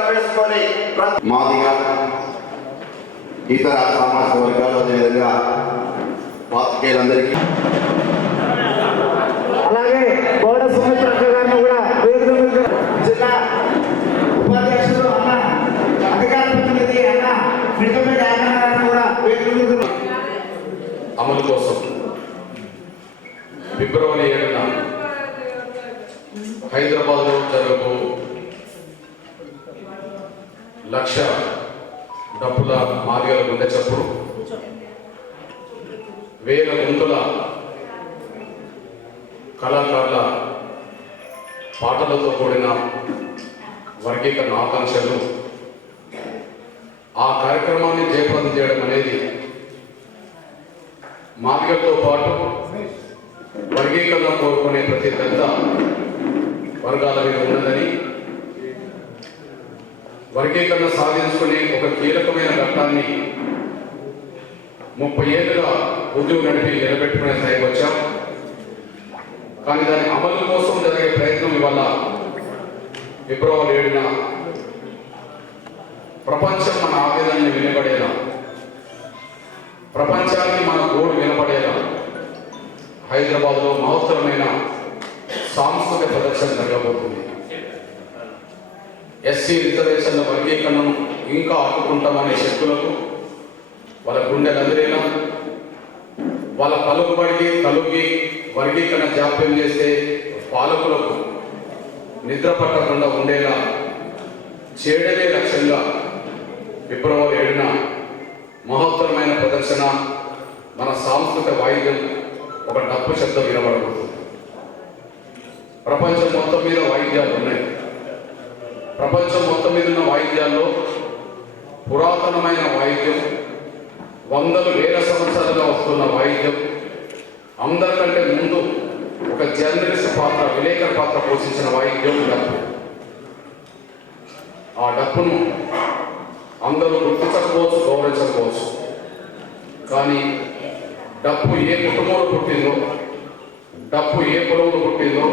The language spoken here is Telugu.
పిల్లలతోటి మాదిగా ఇతర సామాజిక వర్గాలు అదేవిధంగా పాత్రికేయులందరికీ లక్ష డబ్బుల మాదిగల గుండె చప్పుడు. వేల గుంతుల కళాకారుల పాటలతో కూడిన వర్గీకరణ ఆకాంక్షలు. ఆ కార్యక్రమాన్ని జయప్రదం చేయడం అనేది మార్గంతో పాటు వర్గీకరణ కోరుకునే ప్రతి పెద్ద వర్గాల మీద ఉన్నదని వర్గీకరణ సాధించుకునే ఒక కీలకమైన ఘట్టాన్ని ముప్పై ఏళ్ళుగా ఉద్యోగం నడిపి నిలబెట్టుకునే స్థాయికి వచ్చాం. కానీ దాని అమలు కోసం జరిగే ప్రయత్నం ఇవాళ ఫిబ్రవరి ఏడున ప్రపంచం మన ఆవేదనని వినబడేలా ప్రపంచానికి మన గోడు వినపడేలా హైదరాబాద్లో మహోత్తరమైన సాంస్కృతిక ప్రదర్శన జరగబోతుంది. ఎస్సీ రిజర్వేషన్ల వర్గీకరణను ఇంకా ఆపుకుంటామనే శక్తులకు వాళ్ళ గుండెలు అదిరేలా వాళ్ళ పలుకుబడికి తలుగి వర్గీకరణ జాప్యం చేస్తే పాలకులకు నిద్ర పట్టకుండా ఉండేలా చేయడమే లక్ష్యంగా ఫిబ్రవరి ఏడున మహోత్తరమైన ప్రదర్శన మన సాంస్కృతిక వాయిద్యం ఒక డప్పు శబ్దం వినబడబోతుంది ప్రపంచం మొత్తం మీద వాయిద్యాలు ఉన్నాయి. ప్రపంచం మొత్తం మీద ఉన్న వాయిద్యాల్లో పురాతనమైన వాయిద్యం వందలు వేల సంవత్సరాలుగా వస్తున్న వాయిద్యం అందరికంటే ముందు ఒక జర్నలిస్ట్ పాత్ర విలేకరు పాత్ర పోషించిన వాయిద్యం డప్పు. ఆ డప్పును అందరూ గుర్తించకపోవచ్చు గౌరవించకపోవచ్చు. కానీ డప్పు ఏ కుటుంబంలో పుట్టిందో డప్పు ఏ కులంలో పుట్టిందో